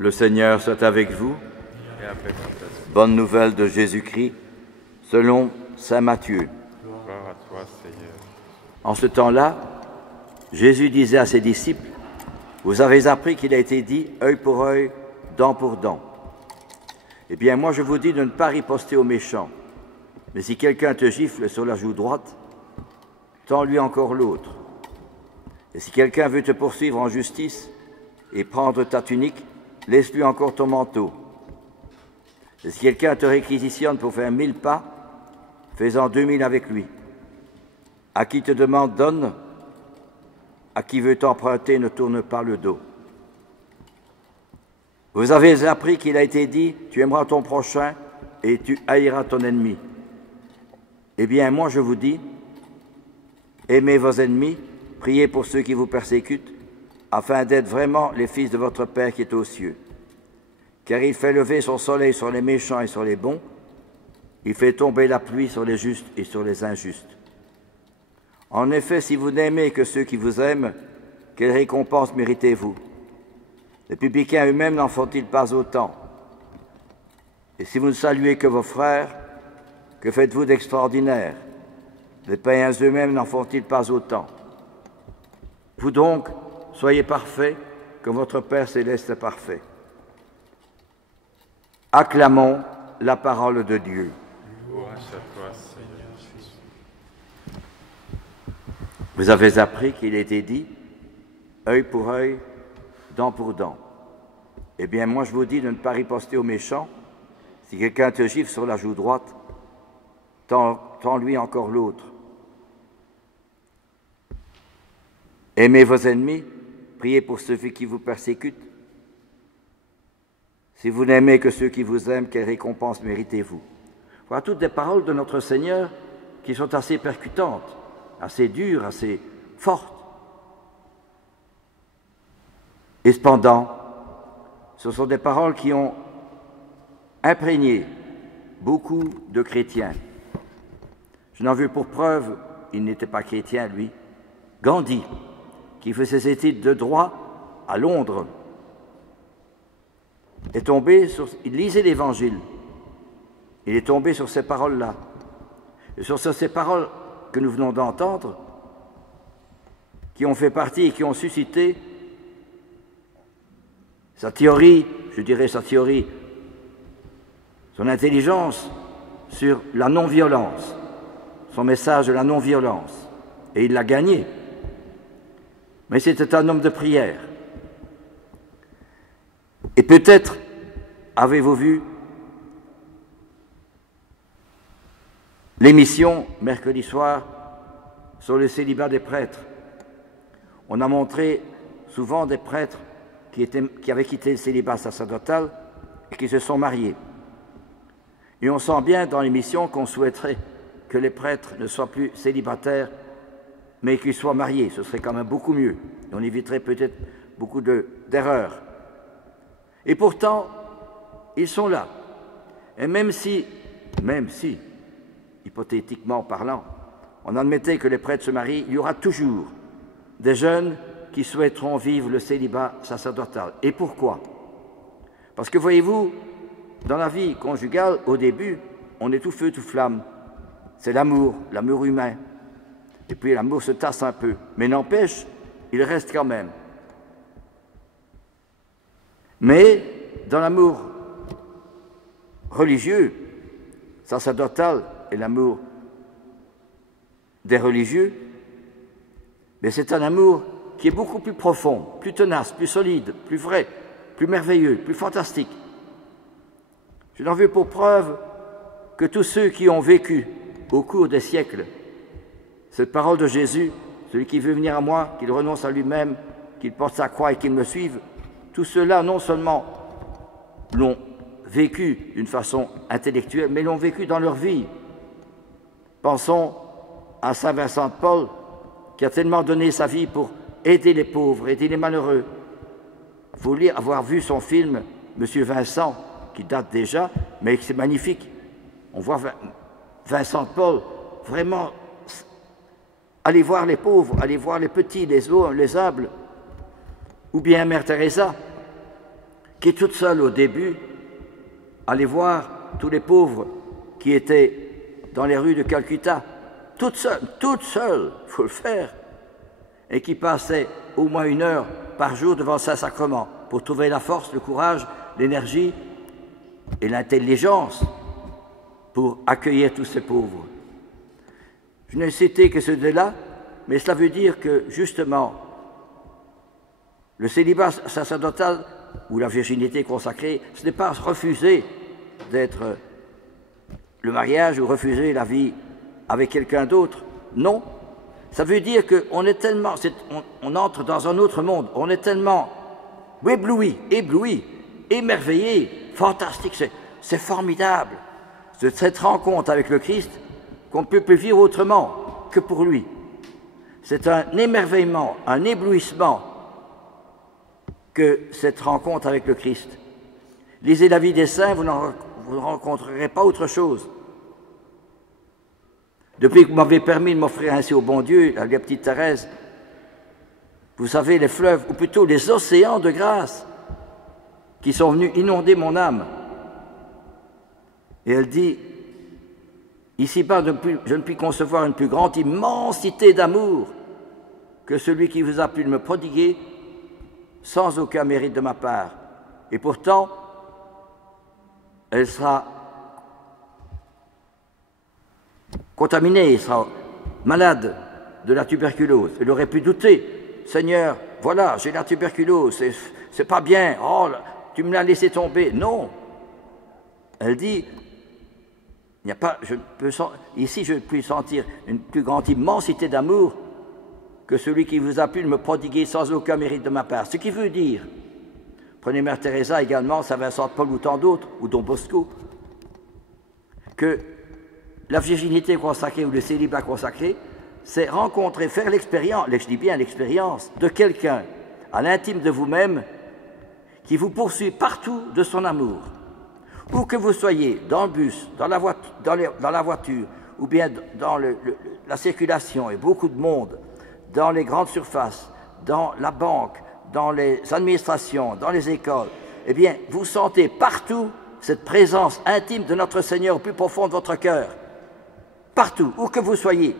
Le Seigneur soit avec vous. Et avec ton esprit. Bonne nouvelle de Jésus-Christ, selon saint Matthieu. Gloire à toi, Seigneur. En ce temps-là, Jésus disait à ses disciples, « Vous avez appris qu'il a été dit, œil pour œil, dent pour dent. Eh bien, moi je vous dis de ne pas riposter aux méchants. Mais si quelqu'un te gifle sur la joue droite, tends-lui encore l'autre. Et si quelqu'un veut te poursuivre en justice et prendre ta tunique, laisse-lui encore ton manteau. Et si quelqu'un te réquisitionne pour faire 1000 pas, fais-en 2000 avec lui. À qui te demande, donne. À qui veut t'emprunter, ne tourne pas le dos. Vous avez appris qu'il a été dit, tu aimeras ton prochain et tu haïras ton ennemi. Eh bien, moi je vous dis, aimez vos ennemis, priez pour ceux qui vous persécutent, afin d'être vraiment les fils de votre Père qui est aux cieux. Car il fait lever son soleil sur les méchants et sur les bons, il fait tomber la pluie sur les justes et sur les injustes. En effet, si vous n'aimez que ceux qui vous aiment, quelle récompense méritez-vous? Les publicains eux-mêmes n'en font-ils pas autant? Et si vous ne saluez que vos frères, que faites-vous d'extraordinaire? Les païens eux-mêmes n'en font-ils pas autant? Vous donc, soyez parfaits, comme votre Père céleste est parfait. Acclamons la parole de Dieu. Louange à toi, Seigneur Jésus. Vous avez appris qu'il a été dit, œil pour œil, dent pour dent. Eh bien, moi je vous dis de ne pas riposter aux méchants. Si quelqu'un te gifle sur la joue droite, tends-lui encore l'autre. Aimez vos ennemis, priez pour ceux qui vous persécutent. Si vous n'aimez que ceux qui vous aiment, quelle récompense méritez-vous? Voilà toutes des paroles de notre Seigneur qui sont assez percutantes, assez dures, assez fortes. Et cependant, ce sont des paroles qui ont imprégné beaucoup de chrétiens. Je n'en veux pour preuve, il n'était pas chrétien, lui, Gandhi, qui fait ses études de droit à Londres, est tombé sur... Il lisait l'Évangile. Il est tombé sur ces paroles-là. Et sur ces paroles que nous venons d'entendre, qui ont fait partie et qui ont suscité sa théorie, je dirais sa théorie, son intelligence sur la non-violence, son message de la non-violence. Et il l'a gagné. Mais c'était un homme de prière. Et peut-être avez-vous vu l'émission mercredi soir sur le célibat des prêtres. On a montré souvent des prêtres qui avaient quitté le célibat sacerdotal et qui se sont mariés. Et on sent bien dans l'émission qu'on souhaiterait que les prêtres ne soient plus célibataires, mais qu'ils soient mariés. Ce serait quand même beaucoup mieux. Et on éviterait peut-être beaucoup d'erreurs. Et pourtant, ils sont là. Et même si, hypothétiquement parlant, on admettait que les prêtres se marient, il y aura toujours des jeunes qui souhaiteront vivre le célibat sacerdotal. Et pourquoi? Parce que voyez-vous, dans la vie conjugale, au début, on est tout feu, tout flamme. C'est l'amour humain. Et puis l'amour se tasse un peu. Mais n'empêche, il reste quand même. Mais dans l'amour religieux, sacerdotal et l'amour des religieux, mais c'est un amour qui est beaucoup plus profond, plus tenace, plus solide, plus vrai, plus merveilleux, plus fantastique. Je n'en veux pour preuve que tous ceux qui ont vécu au cours des siècles cette parole de Jésus, celui qui veut venir à moi, qu'il renonce à lui-même, qu'il porte sa croix et qu'il me suive, tout cela non seulement l'ont vécu d'une façon intellectuelle, mais l'ont vécu dans leur vie. Pensons à saint Vincent de Paul, qui a tellement donné sa vie pour aider les pauvres, aider les malheureux. Il faut avoir vu son film, Monsieur Vincent, qui date déjà, mais c'est magnifique. On voit Vincent de Paul vraiment aller voir les pauvres, aller voir les petits, les humbles, ou bien Mère Teresa, qui est toute seule au début, allait voir tous les pauvres qui étaient dans les rues de Calcutta, toute seule, il faut le faire, et qui passait au moins 1 heure par jour devant le Saint-Sacrement pour trouver la force, le courage, l'énergie et l'intelligence pour accueillir tous ces pauvres. Je n'ai cité que ceux de là, mais cela veut dire que, justement, le célibat sacerdotal ou la virginité consacrée, ce n'est pas refuser d'être le mariage ou refuser la vie avec quelqu'un d'autre. Non, ça veut dire qu'on est tellement, on entre dans un autre monde, on est tellement ébloui, émerveillé, fantastique, c'est formidable, cette rencontre avec le Christ qu'on ne peut plus vivre autrement que pour lui. C'est un émerveillement, un éblouissement que cette rencontre avec le Christ. Lisez la vie des saints, vous ne rencontrerez pas autre chose. Depuis que vous m'avez permis de m'offrir ainsi au bon Dieu, la petite Thérèse, vous savez, les fleuves, ou plutôt les océans de grâce qui sont venus inonder mon âme. Et elle dit, ici-bas, je ne puis concevoir une plus grande immensité d'amour que celui qui vous a pu me prodiguer sans aucun mérite de ma part. Et pourtant, elle sera contaminée, elle sera malade de la tuberculose. Elle aurait pu douter, Seigneur, voilà, j'ai la tuberculose, c'est pas bien, oh, tu me l'as laissé tomber. Non, elle dit, il n'y a pas, ici je puis sentir une plus grande immensité d'amour que celui qui vous a pu me prodiguer sans aucun mérite de ma part. Ce qui veut dire, prenez Mère Teresa également, Saint Vincent de Paul ou tant d'autres, ou Don Bosco, que la virginité consacrée ou le célibat consacré, c'est rencontrer, faire l'expérience, je dis bien l'expérience, de quelqu'un à l'intime de vous-même qui vous poursuit partout de son amour. Où que vous soyez, dans le bus, dans la voiture, ou bien dans la circulation, et beaucoup de monde, dans les grandes surfaces, dans la banque, dans les administrations, dans les écoles, eh bien, vous sentez partout cette présence intime de notre Seigneur au plus profond de votre cœur. Partout, où que vous soyez.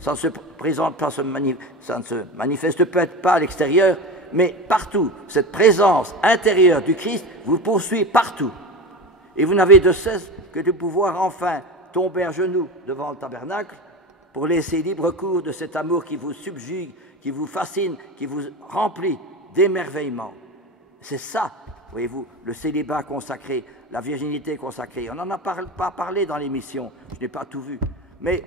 Ça ne se présente pas, ça ne se manifeste peut-être pas à l'extérieur, mais partout, cette présence intérieure du Christ vous poursuit partout. Et vous n'avez de cesse que de pouvoir enfin tomber à genoux devant le tabernacle pour laisser libre cours de cet amour qui vous subjugue, qui vous fascine, qui vous remplit d'émerveillement. C'est ça, voyez-vous, le célibat consacré, la virginité consacrée. On n'en a pas parlé dans l'émission, je n'ai pas tout vu. Mais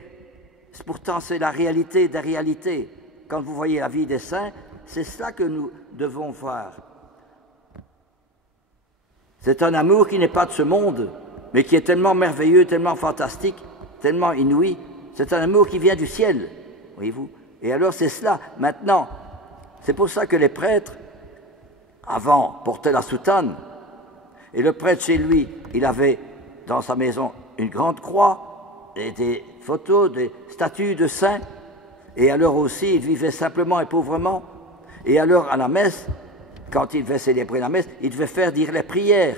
pourtant, c'est la réalité des réalités. Quand vous voyez la vie des saints, c'est cela que nous devons voir. C'est un amour qui n'est pas de ce monde, mais qui est tellement merveilleux, tellement fantastique, tellement inouï. C'est un amour qui vient du ciel, voyez-vous. Et alors c'est cela. Maintenant, c'est pour ça que les prêtres, avant, portaient la soutane. Et le prêtre chez lui, il avait dans sa maison une grande croix, et des photos, des statues de saints. Et alors aussi, il vivait simplement et pauvrement. Et alors à la messe, quand il devait célébrer la messe, il devait faire dire les prières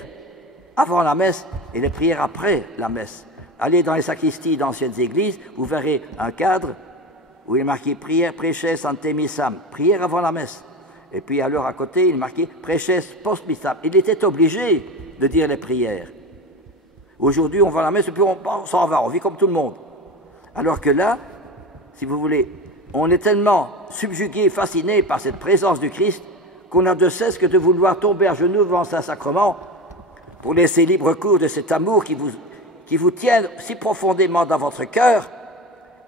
avant la messe et les prières après la messe. Allez dans les sacristies d'anciennes églises, vous verrez un cadre où il est marqué « Prière préces ante missam », prière avant la messe. Et puis alors à côté, il est marqué « Préces post missam ». Il était obligé de dire les prières. Aujourd'hui, on va à la messe et puis on s'en va, on vit comme tout le monde. Alors que là, si vous voulez, on est tellement subjugué, fasciné par cette présence du Christ qu'on n'a de cesse que de vouloir tomber à genoux devant Saint-Sacrement pour laisser libre cours de cet amour qui vous tient si profondément dans votre cœur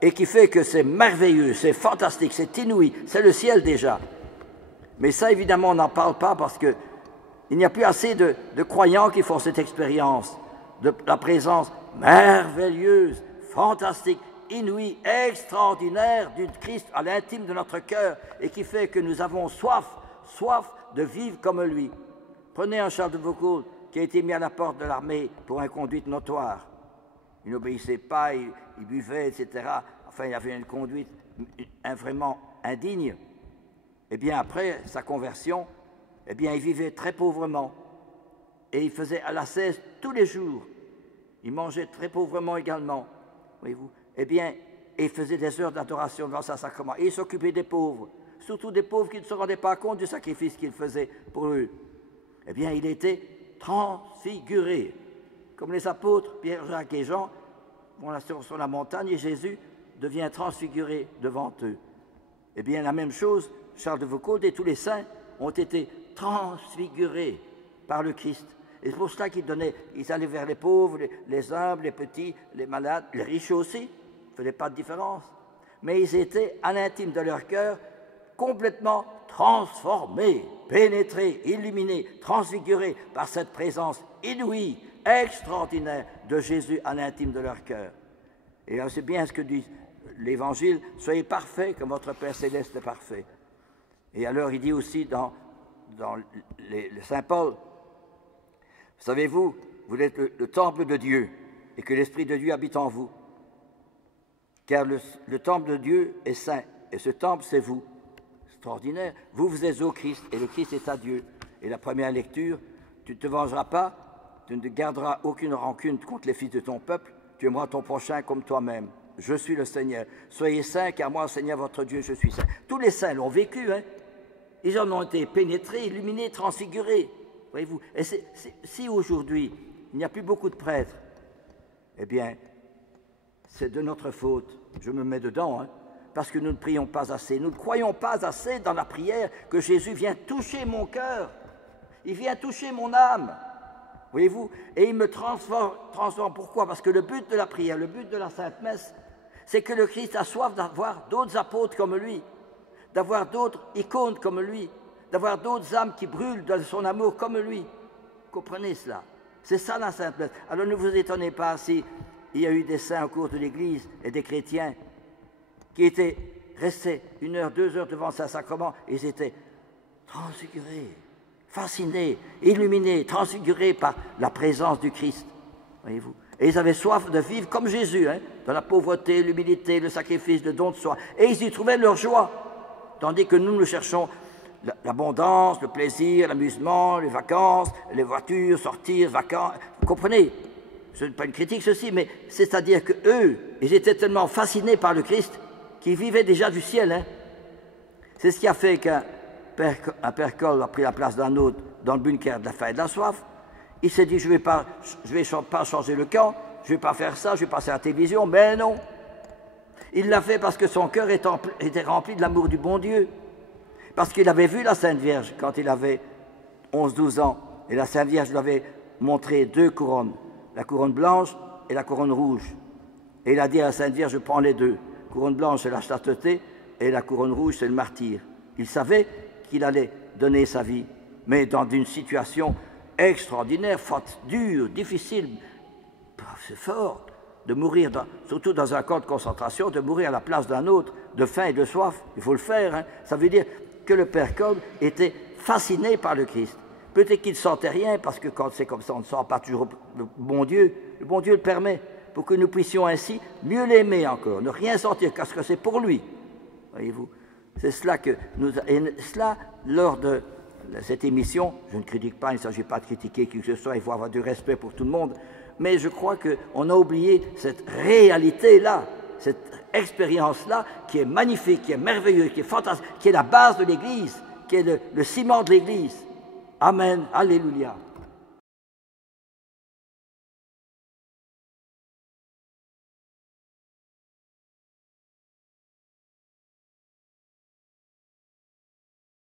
et qui fait que c'est merveilleux, c'est fantastique, c'est inouï, c'est le ciel déjà. Mais ça, évidemment, on n'en parle pas parce qu'il n'y a plus assez de croyants qui font cette expérience de la présence merveilleuse, fantastique, inouïe, extraordinaire du Christ à l'intime de notre cœur et qui fait que nous avons soif de vivre comme lui. Prenez un Charles de Foucauld qui a été mis à la porte de l'armée pour inconduite notoire. Il n'obéissait pas, il buvait, etc. Enfin, il avait une conduite vraiment indigne. Eh bien, après sa conversion, eh bien, il vivait très pauvrement. Et il faisait à la cesse tous les jours. Il mangeait très pauvrement également, voyez-vous. Eh bien, et il faisait des heures d'adoration devant sa sacrement. Et il s'occupait des pauvres, surtout des pauvres qui ne se rendaient pas compte du sacrifice qu'il faisait pour eux. Eh bien, il était transfiguré. Comme les apôtres, Pierre, Jacques et Jean, vont sur la montagne et Jésus devient transfiguré devant eux. Eh bien, la même chose, Charles de Foucauld et tous les saints ont été transfigurés par le Christ. Et c'est pour cela ils allaient vers les pauvres, les humbles, les petits, les malades, les riches aussi. Il ne faisait pas de différence. Mais ils étaient à l'intime de leur cœur complètement transformés, pénétrés, illuminés, transfigurés par cette présence inouïe, extraordinaire de Jésus à l'intime de leur cœur. Et c'est bien ce que dit l'Évangile, soyez parfaits comme votre Père Céleste est parfait. Et alors il dit aussi dans le Saint Paul, savez-vous, vous êtes le temple de Dieu et que l'Esprit de Dieu habite en vous. Car le temple de Dieu est saint et ce temple c'est vous. Extraordinaire. Vous êtes au Christ et le Christ est à Dieu. Et la première lecture, tu ne te vengeras pas, tu ne garderas aucune rancune contre les fils de ton peuple, tu aimeras ton prochain comme toi-même. Je suis le Seigneur. Soyez saints car moi, Seigneur votre Dieu, je suis saint. Tous les saints l'ont vécu, hein. Ils en ont été pénétrés, illuminés, transfigurés. Voyez-vous. Et si aujourd'hui, il n'y a plus beaucoup de prêtres, eh bien, c'est de notre faute. Je me mets dedans, hein, parce que nous ne prions pas assez. Nous ne croyons pas assez dans la prière que Jésus vient toucher mon cœur. Il vient toucher mon âme. Voyez-vous. Et il me transforme. Pourquoi? Parce que le but de la prière, le but de la Sainte Messe, c'est que le Christ a soif d'avoir d'autres apôtres comme lui, d'avoir d'autres icônes comme lui, d'avoir d'autres âmes qui brûlent de son amour comme lui. Comprenez cela. C'est ça la Sainte Messe. Alors ne vous étonnez pas si il y a eu des saints au cours de l'Église et des chrétiens qui étaient restés 1 heure, 2 heures devant Saint-Sacrement et ils étaient transfigurés, fascinés, illuminés, transfigurés par la présence du Christ. Voyez-vous. Et ils avaient soif de vivre comme Jésus, hein, dans la pauvreté, l'humilité, le sacrifice, le don de soi. Et ils y trouvaient leur joie. Tandis que nous cherchons l'abondance, le plaisir, l'amusement, les vacances, les voitures, sortir, vacances. Vous comprenez? Ce n'est pas une critique ceci, mais c'est-à-dire qu'eux, ils étaient tellement fascinés par le Christ qu'ils vivaient déjà du ciel. Hein. C'est ce qui a fait qu'un père Cole a pris la place d'un autre dans le bunker de la faim et de la soif. Il s'est dit, je vais pas changer le camp, je ne vais pas faire ça, je vais passer à la télévision, mais non. Il l'a fait parce que son cœur était rempli de l'amour du bon Dieu. Parce qu'il avait vu la Sainte Vierge quand il avait 11-12 ans. Et la Sainte Vierge lui avait montré 2 couronnes, la couronne blanche et la couronne rouge. Et il a dit à la Sainte Vierge, je prends les 2. La couronne blanche, c'est la chasteté, et la couronne rouge, c'est le martyre. Il savait qu'il allait donner sa vie, mais dans une situation extraordinaire, dure, difficile. C'est fort de mourir, surtout dans un camp de concentration, de mourir à la place d'un autre, de faim et de soif. Il faut le faire. Hein. Ça veut dire que le père Cole était fasciné par le Christ. Peut-être qu'il ne sentait rien, parce que quand c'est comme ça, on ne sent pas toujours le bon Dieu. Le bon Dieu le permet, pour que nous puissions ainsi mieux l'aimer encore, ne rien sentir, parce que c'est pour lui. Voyez-vous. C'est cela que nous... Et cela, lors de cette émission, je ne critique pas, il ne s'agit pas de critiquer qui que ce soit, il faut avoir du respect pour tout le monde, mais je crois qu'on a oublié cette réalité-là, cette expérience-là, qui est magnifique, qui est merveilleuse, qui est fantastique, qui est la base de l'Église, qui est le ciment de l'Église. Amen, alléluia.